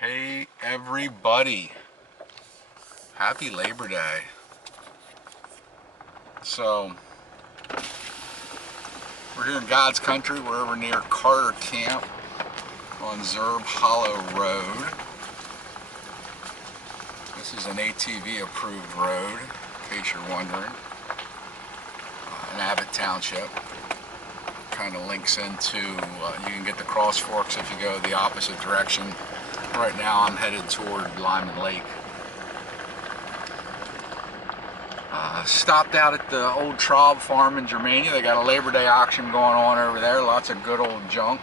Hey everybody, happy Labor Day. So we're here in God's country. We're over near Carter Camp on Zerb Hollow Road. This is an ATV approved road, in case you're wondering, in Abbott Township. Kind of links into, you can get the Cross Forks if you go the opposite direction. Right now I'm headed toward Lyman Lake. Stopped out at the old Traub farm in Germania. They got a Labor Day auction going on over there. Lots of good old junk.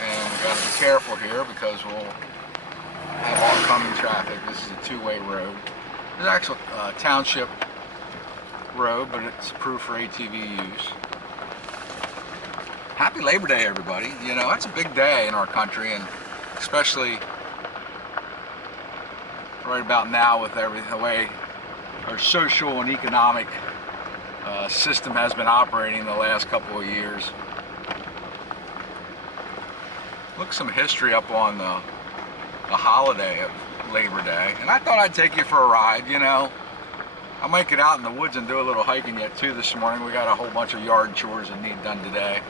And we got to be careful here because we'll have oncoming traffic. This is a two-way road. It's actually a township road, but it's approved for ATV use. Happy Labor Day, everybody. You know, that's a big day in our country, and especially right about now with everything, the way our social and economic system has been operating the last couple of years. Look, some history up on the holiday of Labor Day, and I thought I'd take you for a ride. You know, I might get out in the woods and do a little hiking yet too this morning. We got a whole bunch of yard chores that need done today.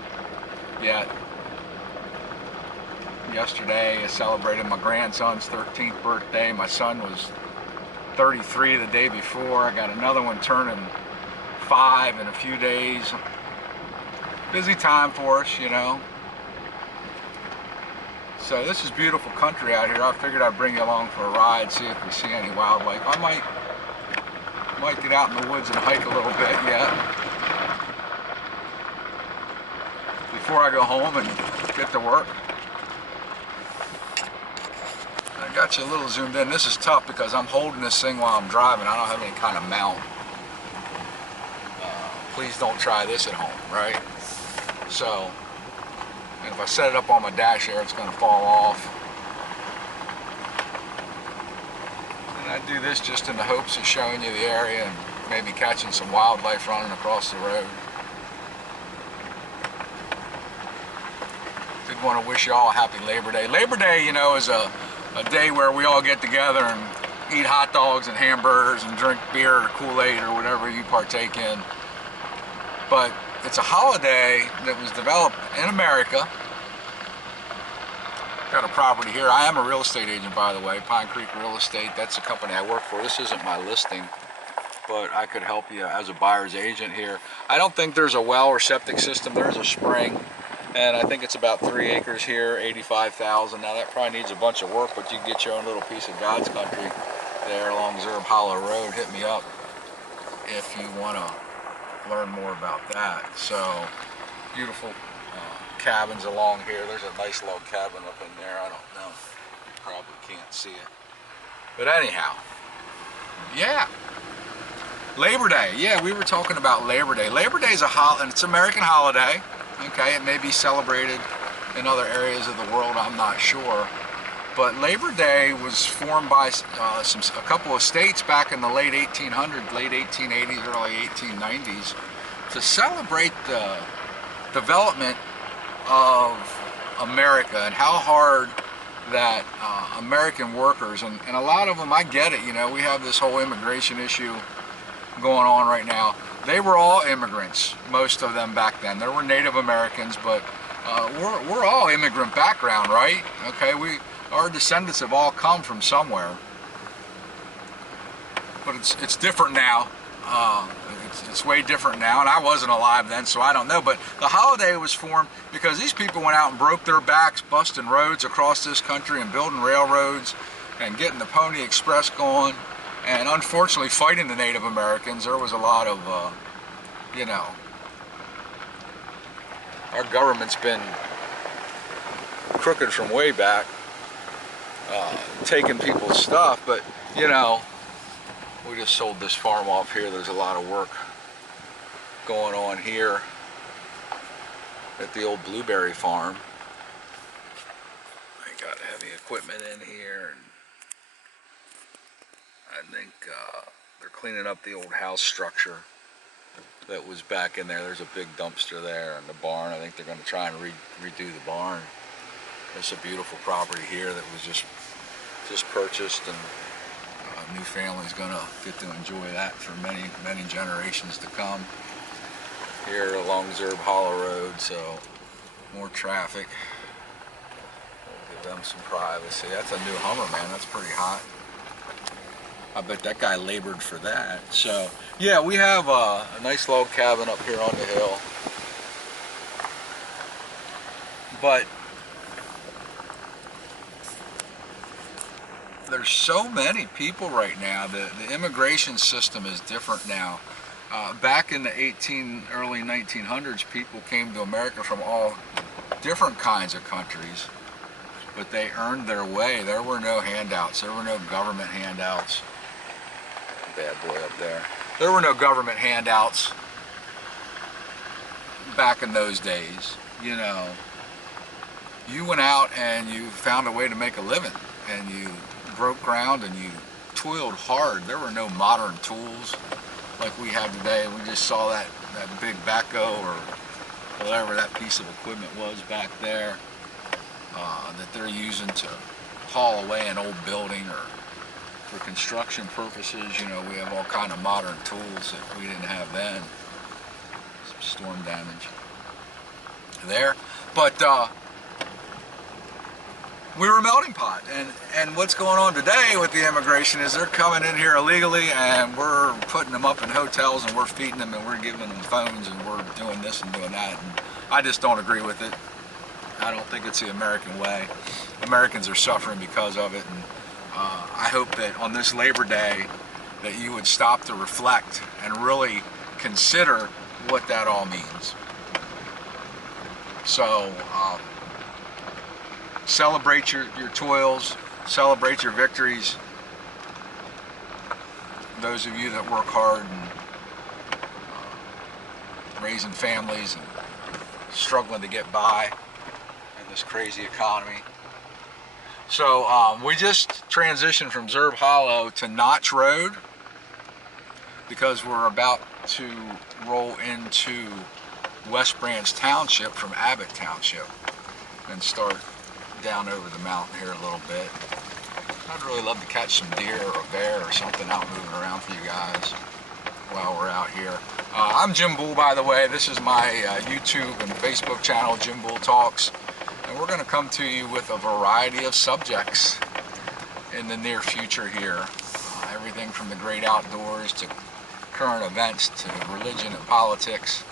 Yesterday I celebrated my grandson's 13th birthday. My son was 33 the day before. I got another one turning 5 in a few days. Busy time for us, you know. So this is beautiful country out here. I figured I'd bring you along for a ride, see if we see any wildlife. I might get out in the woods and hike a little bit yet before I go home and get to work. I got you a little zoomed in. This is tough because I'm holding this thing while I'm driving. I don't have any kind of mount. Please don't try this at home, right? So, and if I set it up on my dash here, it's going to fall off. And I do this just in the hopes of showing you the area and maybe catching some wildlife running across the road. Did want to wish you all a happy Labor Day. Labor Day, you know, is a day where we all get together and eat hot dogs and hamburgers and drink beer or Kool-Aid or whatever you partake in. But it's a holiday that was developed in America. Got a property here. I am a real estate agent, by the way, Pine Creek Real Estate. That's the company I work for. This isn't my listing, but I could help you as a buyer's agent here. I don't think there's a well or septic system. There's a spring. And I think it's about 3 acres here, 85,000. Now that probably needs a bunch of work, but you can get your own little piece of God's country there along Zerb Hollow Road. Hit me up if you want to learn more about that. So beautiful cabins along here. There's a nice log cabin up in there. I don't know. You probably can't see it. But anyhow, yeah. Labor Day. Yeah, we were talking about Labor Day. Labor Day is and it's an American holiday. Okay, it may be celebrated in other areas of the world, I'm not sure. But Labor Day was formed by a couple of states back in the late 1800s, late 1880s, early 1890s to celebrate the development of America and how hard that American workers, and a lot of them, I get it, you know, we have this whole immigration issue going on right now. They were all immigrants, most of them back then. There were Native Americans, but we're all immigrant background, right? Okay, our descendants have all come from somewhere. But it's different now. It's way different now, and I wasn't alive then, so I don't know. But the holiday was formed because these people went out and broke their backs busting roads across this country and building railroads and getting the Pony Express going. And unfortunately, fighting the Native Americans, there was a lot of, you know, our government's been crooked from way back, taking people's stuff, but, you know, we just sold this farm off here. There's a lot of work going on here at the old blueberry farm. I got heavy equipment in here. I think they're cleaning up the old house structure that was back in there. There's a big dumpster there and the barn. I think they're going to try and redo the barn. There's a beautiful property here that was just purchased, and a new family's gonna get to enjoy that for many generations to come. Here along Zerb Hollow Road, so more traffic. We'll give them some privacy. That's a new Hummer, man. That's pretty hot. I bet that guy labored for that. So yeah, we have a nice log cabin up here on the hill, but there's so many people right now. The immigration system is different now. Back in the early 1900s, people came to America from all different kinds of countries, but they earned their way. There were no handouts. There were no government handouts. Bad boy up there. There were no government handouts back in those days. You know, you went out and you found a way to make a living, and you broke ground and you toiled hard. There were no modern tools like we have today. We just saw that big backhoe or whatever that piece of equipment was back there that they're using to haul away an old building, or for construction purposes. You know, we have all kind of modern tools that we didn't have then. Some storm damage there, but we were a melting pot, and what's going on today with the immigration is they're coming in here illegally, and we're putting them up in hotels, and we're feeding them, and we're giving them phones, and we're doing this and doing that, and I just don't agree with it. I don't think it's the American way. Americans are suffering because of it, and I hope that on this Labor Day that you would stop to reflect and really consider what that all means. So celebrate your toils, celebrate your victories. Those of you that work hard and raising families and struggling to get by in this crazy economy. So we just transitioned from Zerb Hollow to Notch Road because we're about to roll into West Branch Township from Abbott Township and start down over the mountain here a little bit. I'd really love to catch some deer or a bear or something out moving around for you guys while we're out here. I'm Jim Bull, by the way. This is my YouTube and Facebook channel, Jim Bull Talks. And we're going to come to you with a variety of subjects in the near future here. Everything from the great outdoors to current events to religion and politics.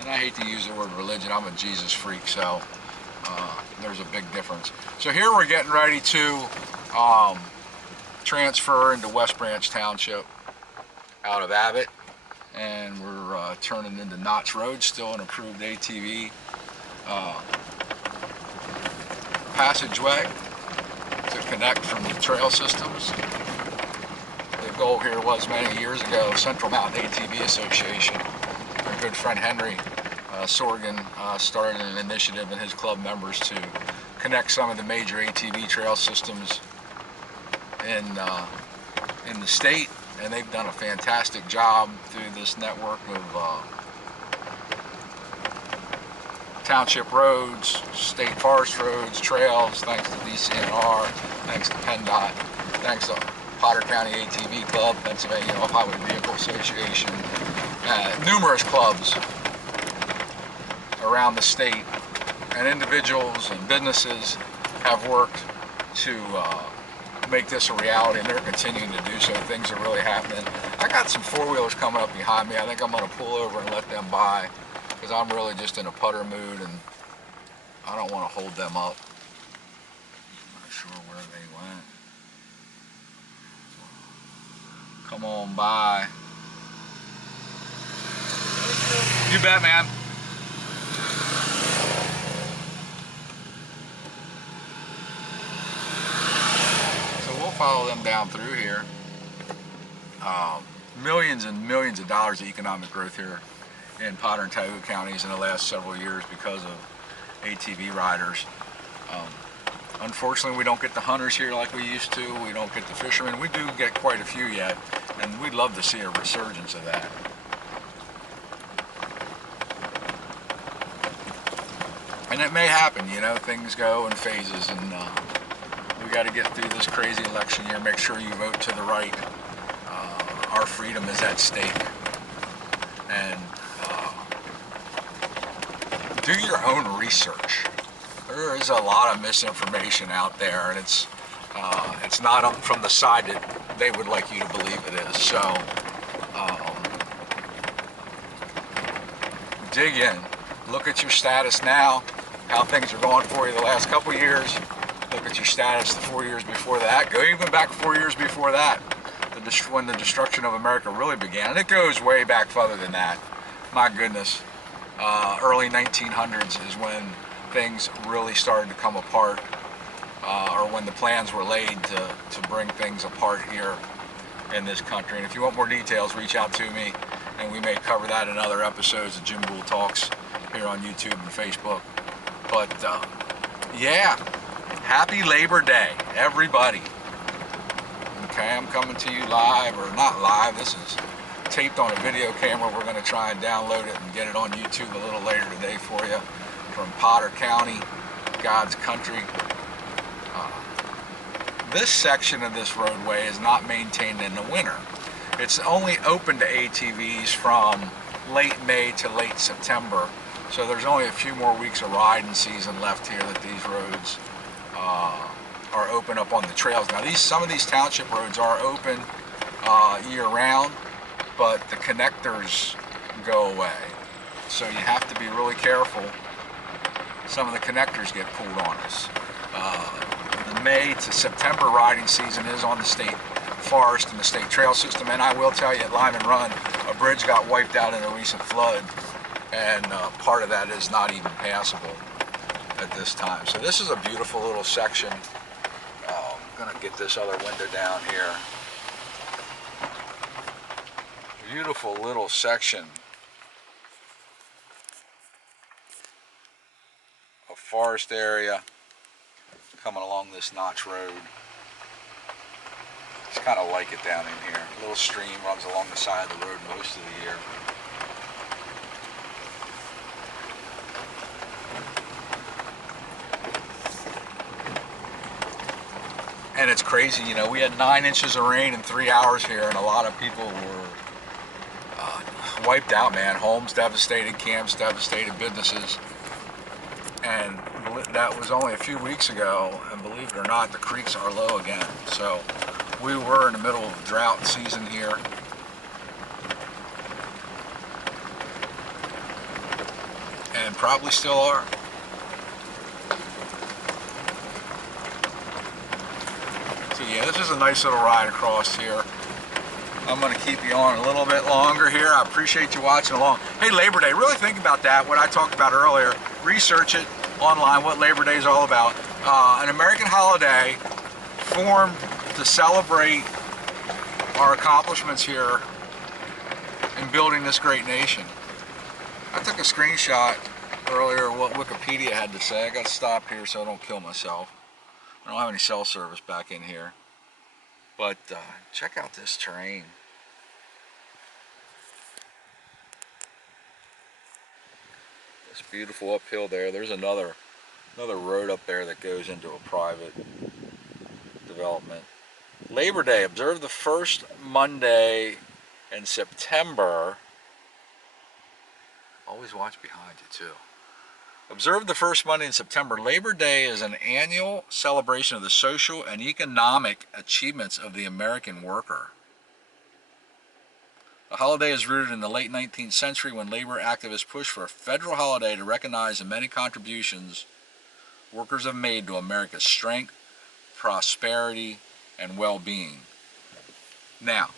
And I hate to use the word religion. I'm a Jesus freak, so there's a big difference. So here we're getting ready to transfer into West Branch Township out of Abbott, and we're turning into Notch Road, still an approved ATV passageway to connect from the trail systems. The goal here was many years ago, Central Mountain ATV Association, our good friend Henry Sorgan started an initiative and his club members to connect some of the major ATV trail systems in the state, and they've done a fantastic job through this network of township roads, state forest roads, trails, thanks to DCNR, thanks to PennDOT, thanks to Potter County ATV Club, Pennsylvania Off-Highway Vehicle Association, numerous clubs around the state, and individuals and businesses have worked to make this a reality, and they're continuing to do so. Things are really happening. I got some four-wheelers coming up behind me. I think I'm going to pull over and let them by, because I'm really just in a putter mood and I don't want to hold them up. I'm not sure where they went. Come on by. You bet, man. So we'll follow them down through here. Millions and millions of dollars of economic growth here in Potter and Tioga counties in the last several years because of ATV riders. Unfortunately, we don't get the hunters here like we used to. We don't get the fishermen. We do get quite a few yet, and we'd love to see a resurgence of that. And it may happen, you know, things go in phases, and we got to get through this crazy election year. Make sure you vote to the right. Our freedom is at stake. And do your own research. There is a lot of misinformation out there, and it's not from the side that they would like you to believe it is. So dig in. Look at your status now, how things are going for you the last couple of years. Look at your status the 4 years before that. Go even back 4 years before that, when the destruction of America really began. And it goes way back further than that. My goodness. Early 1900s is when things really started to come apart, or when the plans were laid to bring things apart here in this country. And if you want more details, reach out to me, and we may cover that in other episodes of Jim Gould Talks here on YouTube and Facebook. But yeah, happy Labor Day, everybody. Okay, I'm coming to you live, or not live, this is taped on a video camera. We're going to try and download it and get it on YouTube a little later today for you, from Potter County, God's country. This section of this roadway is not maintained in the winter. It's only open to ATVs from late May to late September, so there's only a few more weeks of riding season left here that these roads are open up on the trails. Now some of these township roads are open year round, but the connectors go away, so you have to be really careful. Some of the connectors get pulled on us. The May to September riding season is on the state forest and the state trail system, and I will tell you, at Lyman Run, a bridge got wiped out in a recent flood, and part of that is not even passable at this time. So this is a beautiful little section. I'm gonna get this other window down here. Beautiful little section of forest area coming along this notch road. Just kind of like it down in here. A little stream runs along the side of the road most of the year. And it's crazy, you know, we had 9 inches of rain in 3 hours here, and a lot of people were wiped out, man. Homes devastated, camps devastated, businesses. And that was only a few weeks ago, and believe it or not, the creeks are low again. So we were in the middle of drought season here. And probably still are. So yeah, this is a nice little ride across here. I'm going to keep you on a little bit longer here. I appreciate you watching along. Hey, Labor Day, really think about that, what I talked about earlier. Research it online, what Labor Day is all about. An American holiday formed to celebrate our accomplishments here in building this great nation. I took a screenshot earlier of what Wikipedia had to say. I got to stop here so I don't kill myself. I don't have any cell service back in here. But check out this terrain. This beautiful uphill there. There's another road up there that goes into a private development. Labor Day. Observe the first Monday in September. Always watch behind you too. Observe the first Monday in September. Labor Day is an annual celebration of the social and economic achievements of the American worker. The holiday is rooted in the late 19th century when labor activists pushed for a federal holiday to recognize the many contributions workers have made to America's strength, prosperity, and well-being. Now,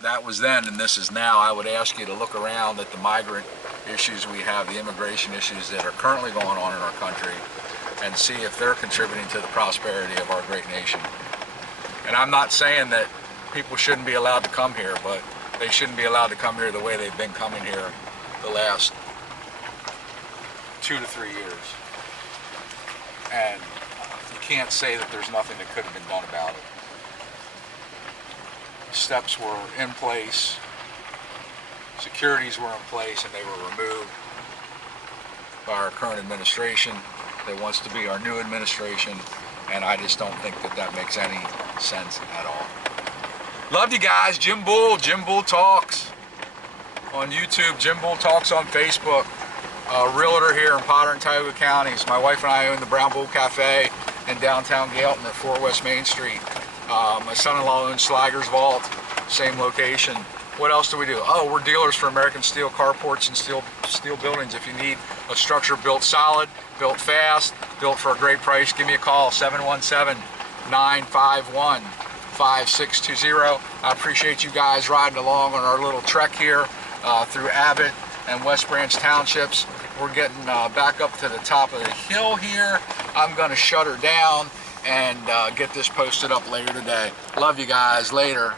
that was then and this is now. I would ask you to look around at the migrant issues we have, the immigration issues that are currently going on in our country, and see if they're contributing to the prosperity of our great nation. And I'm not saying that people shouldn't be allowed to come here, but they shouldn't be allowed to come here the way they've been coming here the last 2 to 3 years. And you can't say that there's nothing that could have been done about it. Steps were in place, securities were in place, and they were removed. by our current administration that wants to be our new administration, and I just don't think that that makes any sense at all. Love you guys. Jim Bull Talks on YouTube, Jim Bull Talks on Facebook. Realtor here in Potter and Tioga counties. My wife and I own the Brown Bull Cafe in downtown Gailton at 4 West Main Street. My son-in-law owns Slager's Vault, same location. What else do we do? Oh, we're dealers for American Steel carports and steel buildings. If you need a structure built solid, built fast, built for a great price, give me a call, 717-951-5620. I appreciate you guys riding along on our little trek here through Abbott and West Branch Townships. We're getting back up to the top of the hill here. I'm going to shut her down and get this posted up later today. Love you guys. Later.